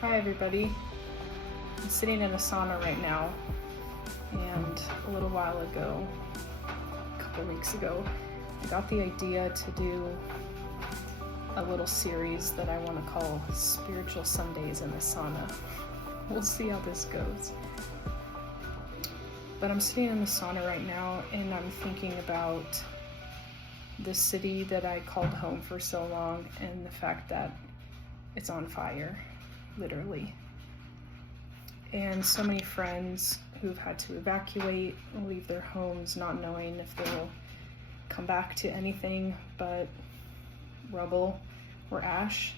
Hi everybody. I'm sitting in a sauna right now, and a little while ago, a couple weeks ago, I got the idea to do a little series that I want to call Spiritual Sundays in the Sauna. We'll see how this goes. But I'm sitting in the sauna right now, and I'm thinking about the city that I called home for so long and the fact that it's on fire, literally. And so many friends who've had to evacuate, leave their homes, not knowing if they'll come back to anything but rubble or ash.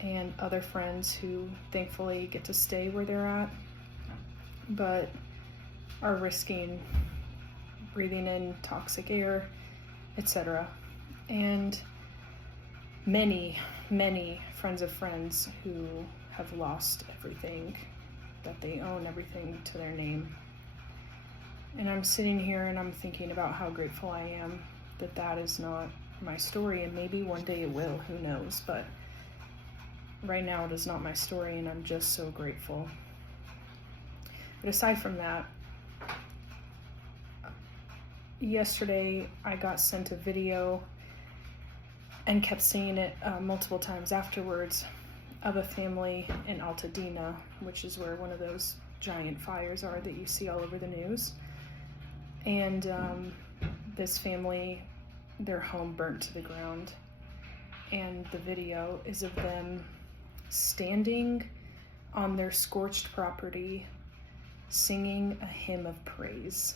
And other friends who thankfully get to stay where they're at, but are risking breathing in toxic air, etc. And many friends of friends who have lost everything that they own, everything to their name. And I'm sitting here and I'm thinking about how grateful I am that that is not my story, and maybe one day it will, who knows, but right now it is not my story, and I'm just so grateful. But aside from that, yesterday I got sent a video and kept seeing it multiple times afterwards of a family in Altadena, which is where one of those giant fires are that you see all over the news. And this family, their home burnt to the ground. And the video is of them standing on their scorched property, singing a hymn of praise.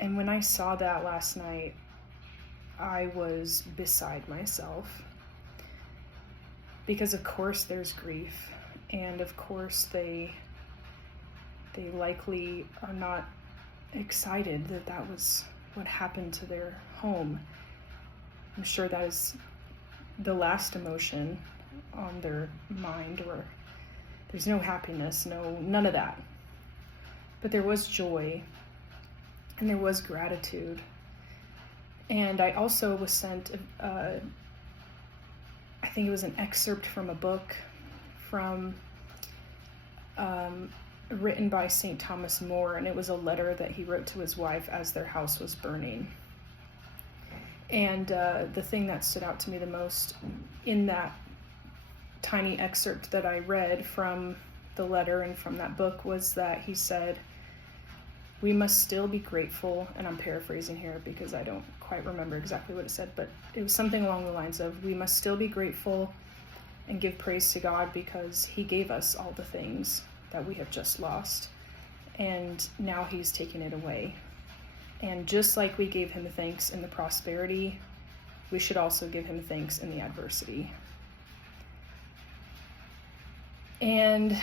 And when I saw that last night, I was beside myself. Because of course there's grief, and of course they likely are not excited that that was what happened to their home. I'm sure that is the last emotion on their mind, or there's no happiness, none of that. But there was joy, and there was gratitude. And I also was sent, I think it was an excerpt from a book written by St. Thomas More, and it was a letter that he wrote to his wife as their house was burning. And the thing that stood out to me the most in that tiny excerpt that I read from the letter and from that book was that he said, "We must still be grateful," and I'm paraphrasing here because I don't quite remember exactly what it said, but it was something along the lines of, "We must still be grateful and give praise to God because He gave us all the things that we have just lost, and now He's taken it away. And just like we gave Him thanks in the prosperity, we should also give Him thanks in the adversity." And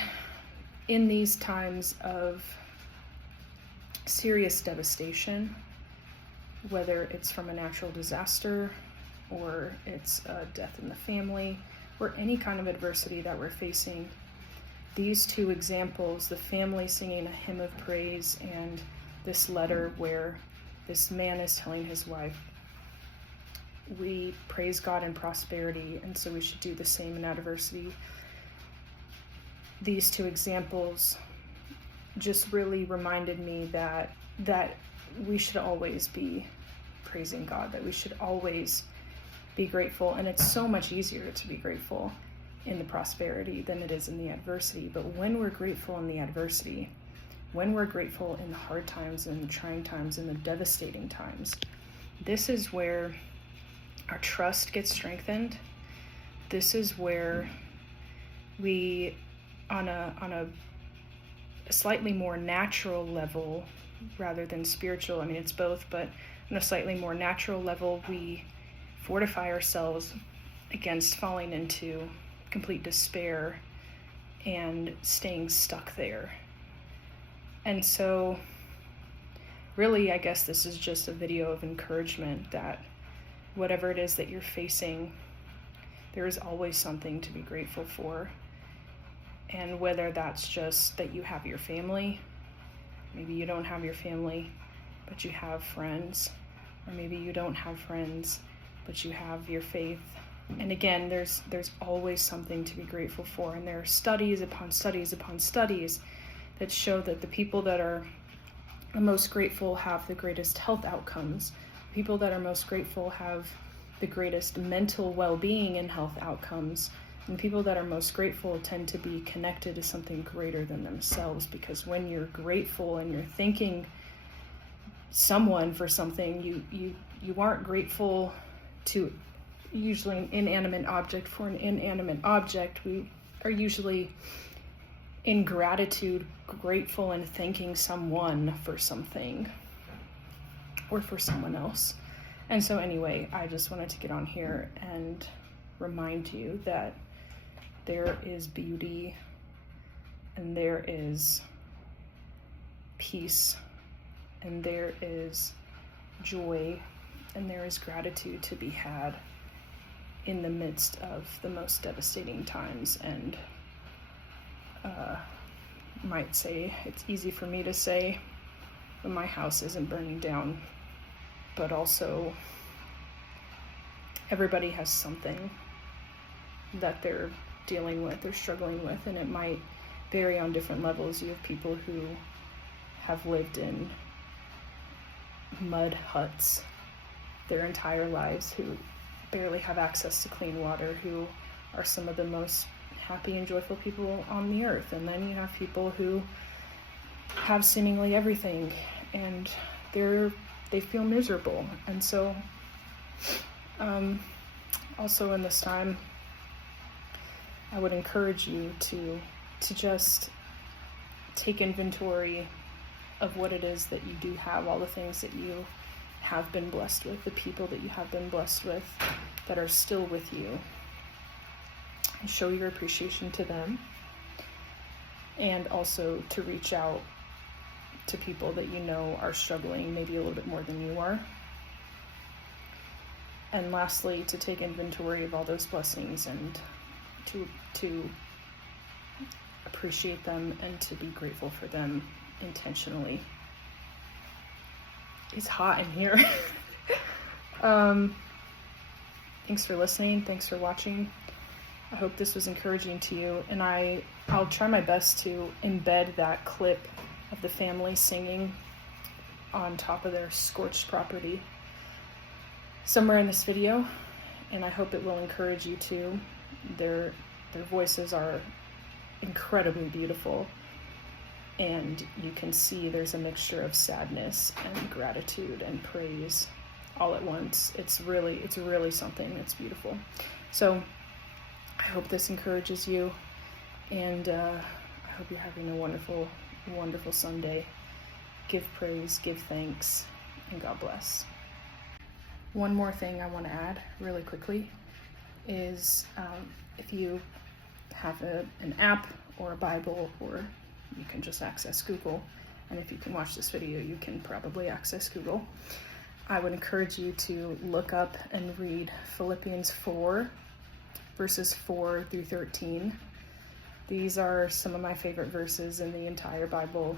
in these times of serious devastation, whether it's from a natural disaster or it's a death in the family or any kind of adversity that we're facing, these two examples, the family singing a hymn of praise and this letter where this man is telling his wife, we praise God in prosperity, and so we should do the same in adversity. These two examples just really reminded me that we should always be praising God, that we should always be grateful. And it's so much easier to be grateful in the prosperity than it is in the adversity. But when we're grateful in the adversity, when we're grateful in the hard times and the trying times and the devastating times, this is where our trust gets strengthened. This is where we, on a slightly more natural level rather than spiritual, I mean it's both, but on a slightly more natural level, we fortify ourselves against falling into complete despair and staying stuck there. And so really, I guess this is just a video of encouragement that whatever it is that you're facing, there is always something to be grateful for. And whether that's just that you have your family, maybe you don't have your family, but you have friends, or maybe you don't have friends, but you have your faith. And again, there's always something to be grateful for. And there are studies upon studies upon studies that show that the people that are the most grateful have the greatest health outcomes. People that are most grateful have the greatest mental well-being and health outcomes. And people that are most grateful tend to be connected to something greater than themselves, because when you're grateful and you're thanking someone for something, you aren't grateful to usually an inanimate object for an inanimate object. We are usually in gratitude, grateful and thanking someone for something or for someone else. And so anyway, I just wanted to get on here and remind you that there is beauty and there is peace and there is joy and there is gratitude to be had in the midst of the most devastating times. And might say it's easy for me to say when my house isn't burning down, but also everybody has something that they're dealing with or struggling with, and it might vary on different levels. You have people who have lived in mud huts their entire lives, who barely have access to clean water, who are some of the most happy and joyful people on the earth. And then you have people who have seemingly everything and they feel miserable. And so also in this time, I would encourage you to just take inventory of what it is that you do have, all the things that you have been blessed with, the people that you have been blessed with that are still with you. Show your appreciation to them, and also to reach out to people that you know are struggling maybe a little bit more than you are. And lastly, to take inventory of all those blessings and to appreciate them and to be grateful for them intentionally. It's hot in here. Thanks for listening. Thanks for watching. I hope this was encouraging to you, and I'll try my best to embed that clip of the family singing on top of their scorched property somewhere in this video, and I hope it will encourage you too. Their voices are incredibly beautiful, and you can see there's a mixture of sadness and gratitude and praise all at once. It's really something that's beautiful. So I hope this encourages you, and I hope you're having a wonderful, wonderful Sunday. Give praise, give thanks, and God bless. One more thing I want to add really quickly is if you have an app or a Bible, or you can just access Google, and if you can watch this video, you can probably access Google. I would encourage you to look up and read Philippians 4, verses 4 through 13. These are some of my favorite verses in the entire Bible.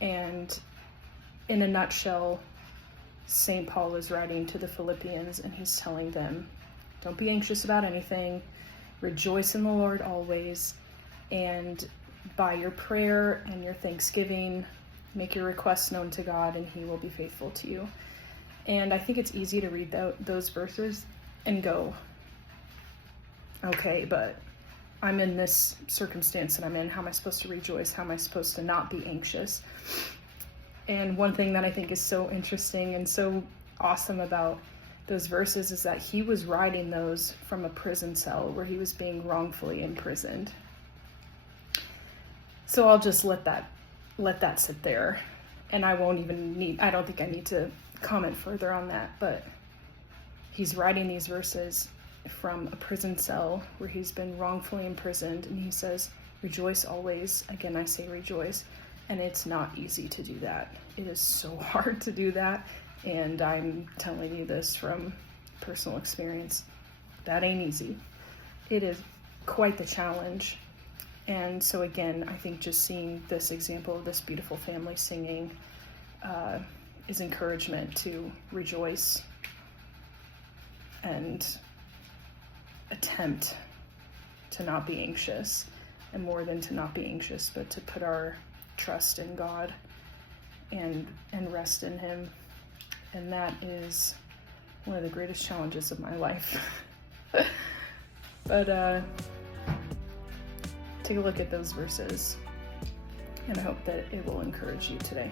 And in a nutshell, St. Paul is writing to the Philippians, and he's telling them, don't be anxious about anything, rejoice in the Lord always, and by your prayer and your thanksgiving, make your requests known to God, and he will be faithful to you. And I think it's easy to read those verses and go, okay, but I'm in this circumstance that I'm in. How am I supposed to rejoice? How am I supposed to not be anxious? And one thing that I think is so interesting and so awesome about those verses is that he was writing those from a prison cell where he was being wrongfully imprisoned. So I'll just let that sit there, and I don't think I need to comment further on that, but he's writing these verses from a prison cell where he's been wrongfully imprisoned, and he says, rejoice always. Again, I say rejoice. And it's not easy to do that. It is so hard to do that. And I'm telling you this from personal experience. That ain't easy. It is quite the challenge. And so again, I think just seeing this example of this beautiful family singing is encouragement to rejoice and attempt to not be anxious, and more than to not be anxious, but to put our trust in God and rest in Him. And that is one of the greatest challenges of my life. But take a look at those verses, and I hope that it will encourage you today.